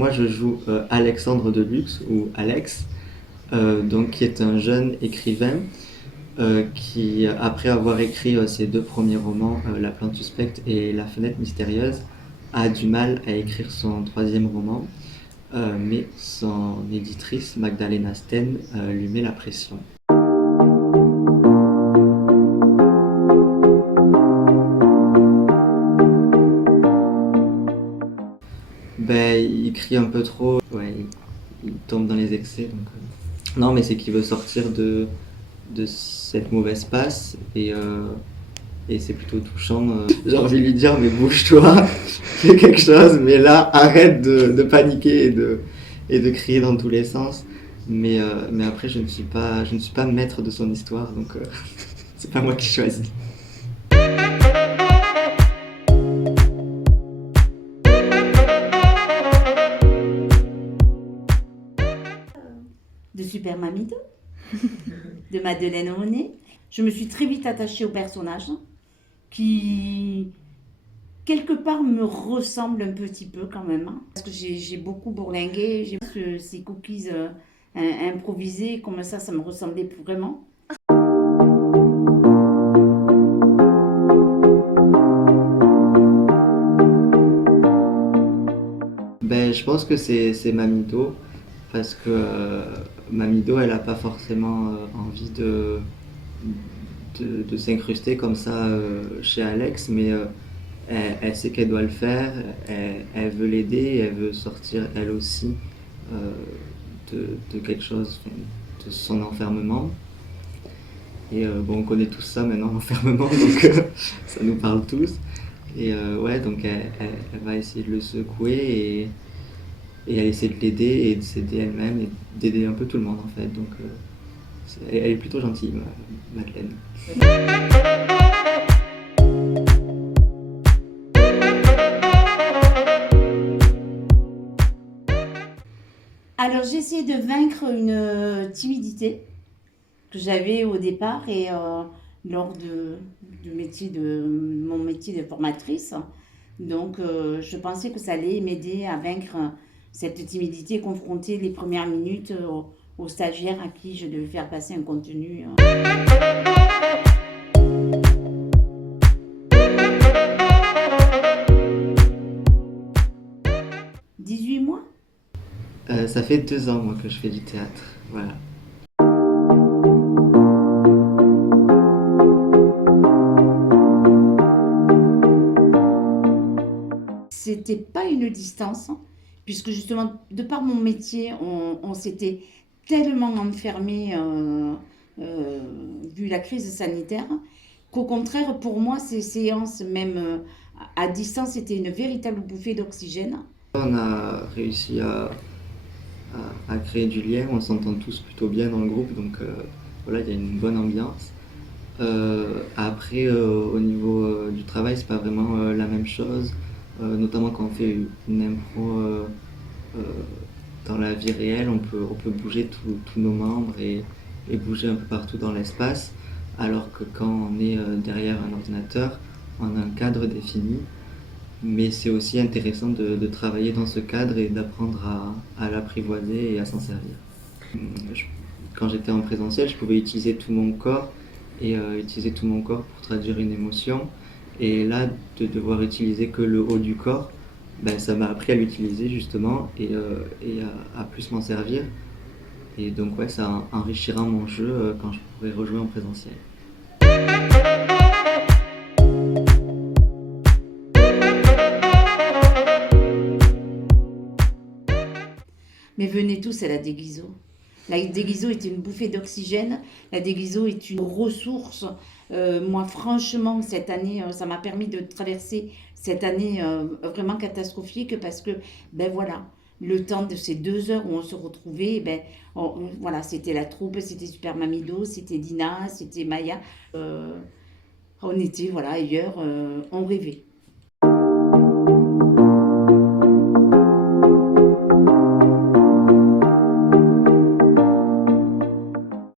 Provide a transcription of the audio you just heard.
moi je joue Alexandre Deluxe ou Alex, donc qui est un jeune écrivain qui, après avoir écrit ses deux premiers romans, La plante suspecte et La fenêtre mystérieuse, a du mal à écrire son troisième roman, mais son éditrice, Magdalena Sten, lui met la pression. Ben, il écrit un peu trop, ouais, il tombe dans les excès. Donc, non, mais c'est qu'il veut sortir de cette mauvaise passe et c'est plutôt touchant. J'ai envie de lui dire, mais bouge-toi, fais quelque chose, mais là, arrête de paniquer et de crier dans tous les sens. Mais après, je ne suis pas maître de son histoire, donc c'est pas moi qui choisis. De Super Mamie 2, de Madeleine René. Je me suis très vite attachée au personnage qui, quelque part, me ressemble un petit peu quand même. Parce que j'ai beaucoup bourlingué, j'ai ces cookies improvisés, comme ça me ressemblait vraiment. Ben, je pense que c'est Mamito, parce que Mamito, elle n'a pas forcément envie de s'incruster comme ça chez Alex, mais elle sait qu'elle doit le faire, elle veut l'aider, elle veut sortir elle aussi euh, de quelque chose, de son enfermement. Et bon, on connaît tous ça maintenant, l'enfermement, donc ça nous parle tous. Et ouais, donc elle va essayer de le secouer et elle essaie de l'aider et de s'aider elle-même et d'aider un peu tout le monde en fait. Donc elle est plutôt gentille, Madeleine. Alors j'ai essayé de vaincre une timidité que j'avais au départ et lors mon métier de formatrice. Donc je pensais que ça allait m'aider à vaincre cette timidité et confronter les premières minutes aux stagiaires à qui je devais faire passer un contenu. 18 mois. Ça fait 2 ans moi que je fais du théâtre. Voilà. C'était pas une distance, puisque justement, de par mon métier, on s'était tellement enfermé, vu la crise sanitaire, qu'au contraire, pour moi, ces séances, même à distance, c'était une véritable bouffée d'oxygène. On a réussi à créer du lien, on s'entend tous plutôt bien dans le groupe, donc voilà, il y a une bonne ambiance. Après, au niveau du travail, c'est pas vraiment la même chose, notamment quand on fait une impro euh, dans la vie réelle, on peut bouger tous nos membres et bouger un peu partout dans l'espace, alors que quand on est derrière un ordinateur, on a un cadre défini, mais c'est aussi intéressant de travailler dans ce cadre et d'apprendre à l'apprivoiser et à s'en servir. Je- Quand j'étais en présentiel, je pouvais utiliser tout mon corps et utiliser tout mon corps pour traduire une émotion. Et là, de devoir utiliser que le haut du corps, ben, ça m'a appris à l'utiliser justement et à plus m'en servir. Et donc ouais, ça enrichira mon jeu quand je pourrai rejouer en présentiel. Mais venez tous à la Déguiseau. La Déguiseau est une bouffée d'oxygène. La Déguiseau est une ressource. Moi, franchement, cette année, ça m'a permis de traverser cette année vraiment catastrophique parce que, ben voilà, le temps de ces 2 heures où on se retrouvait, ben, voilà, c'était la troupe, c'était Super Mamido, c'était Dina, c'était Maya. On était, voilà, ailleurs, on rêvait.